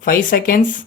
5 seconds.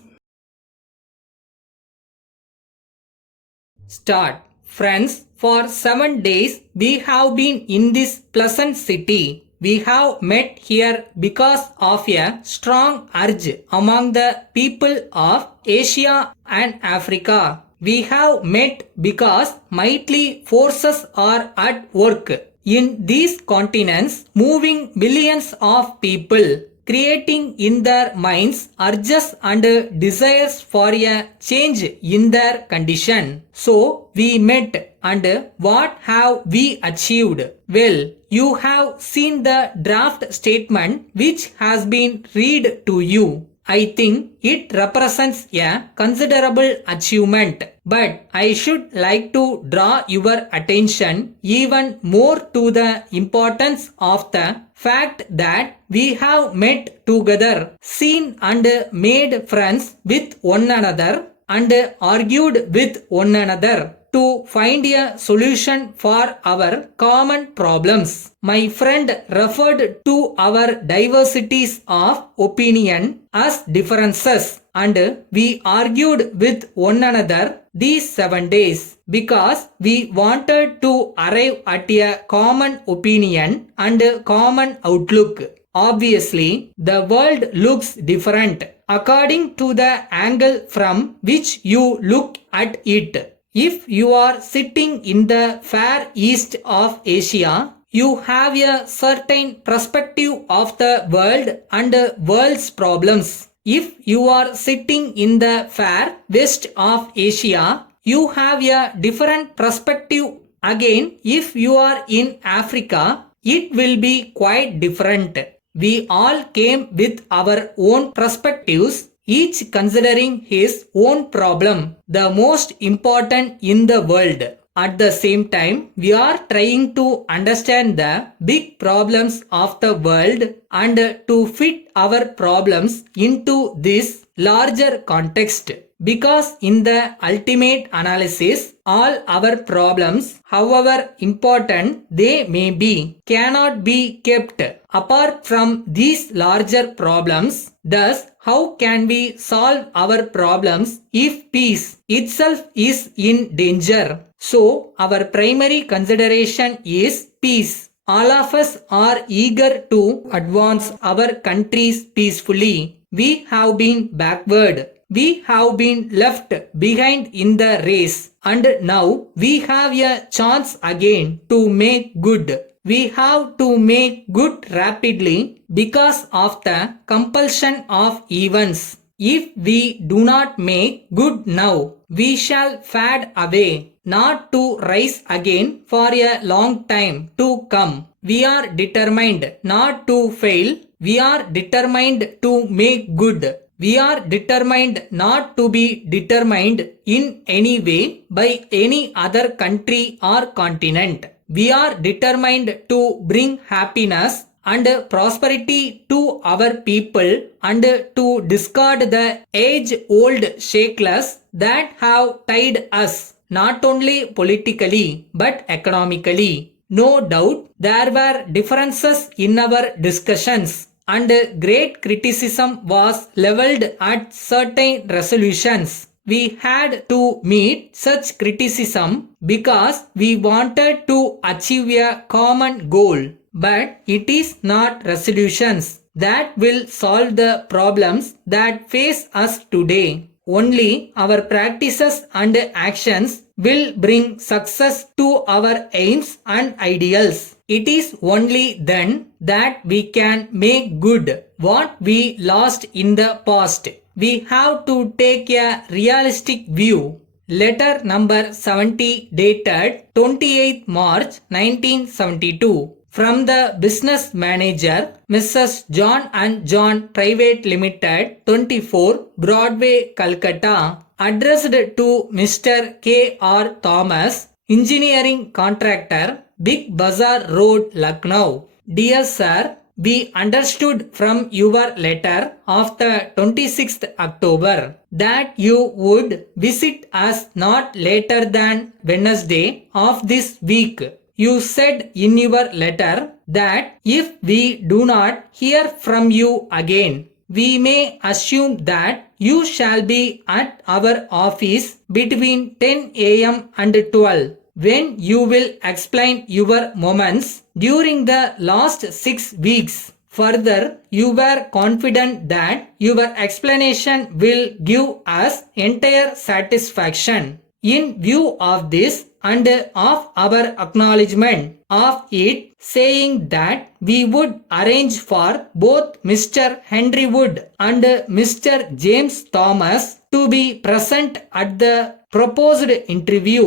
Start. Friends, for 7 days we have been in this pleasant city. We have met here because of a strong urge among the people of Asia and Africa. We have met because mighty forces are at work in these continents, moving millions of people, creating in their minds urges and desires for a change in their condition. So we met, and what have we achieved? Well, you have seen the draft statement which has been read to you. I think it represents a considerable achievement, but I should like to draw your attention even more to the importance of the fact that we have met together, seen and made friends with one another, and argued with one another to find a solution for our common problems. My friend referred to our diversities of opinion as differences, and we argued with one another these 7 days because we wanted to arrive at a common opinion and common outlook. Obviously, the world looks different according to the angle from which you look at it. If you are sitting in the far east of Asia, you have a certain perspective of the world and world's problems. If you are sitting in the far west of Asia, you have a different perspective. Again, if you are in Africa, it will be quite different. We all came with our own perspectives, each considering his own problem, the most important in the world. At the same time, we are trying to understand the big problems of the world and to fit our problems into this larger context. Because in the ultimate analysis, all our problems, however important they may be, cannot be kept apart from these larger problems. Thus, how can we solve our problems if peace itself is in danger? So, our primary consideration is peace. All of us are eager to advance our countries peacefully. We have been backward. We have been left behind in the race, and now we have a chance again to make good. We have to make good rapidly because of the compulsion of events. If we do not make good now, we shall fade away, not to rise again for a long time to come. We are determined not to fail. We are determined to make good. We are determined not to be determined in any way by any other country or continent. We are determined to bring happiness and prosperity to our people and to discard the age-old shackles that have tied us, not only politically but economically. No doubt there were differences in our discussions, and great criticism was leveled at certain resolutions. We had to meet such criticism because we wanted to achieve a common goal. But it is not resolutions that will solve the problems that face us today. Only our practices and actions will bring success to our aims and ideals. It is only then that we can make good what we lost in the past. We have to take a realistic view. Letter number 70 dated 28th March 1972. From the business manager, Mrs. John and John Private Limited, 24 Broadway, Calcutta, addressed to Mr. K. R. Thomas, engineering contractor, Big Bazaar Road, Lucknow. Dear Sir, we understood from your letter of the 26th October that you would visit us not later than Wednesday of this week. You said in your letter that if we do not hear from you again, we may assume that you shall be at our office between 10 a.m. and 12, when you will explain your moments during the last 6 weeks. Further, you were confident that your explanation will give us entire satisfaction. In view of this and of our acknowledgement of it, saying that we would arrange for both Mr. Henry Wood and Mr. James Thomas to be present at the proposed interview,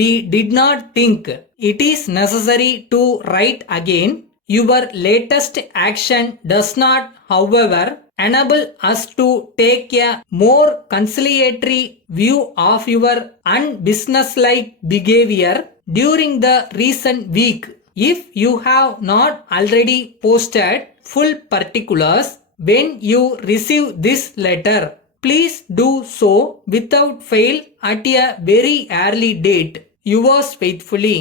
we did not think it is necessary to write again. Your latest action does not, however, enable us to take a more conciliatory view of your unbusinesslike behavior during the recent week. If you have not already posted full particulars when you receive this letter, please do so without fail at a very early date. Yours faithfully.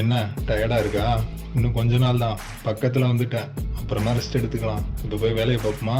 என்ன டயர்டா இருக்கா? இன்னும் கொஞ்ச நாள் தான், பக்கத்துல வந்துட்டேன். அப்புறமா ரெஸ்ட் எடுத்துக்கலாம். இப்போ போய் வேலையை பார்ப்போமா?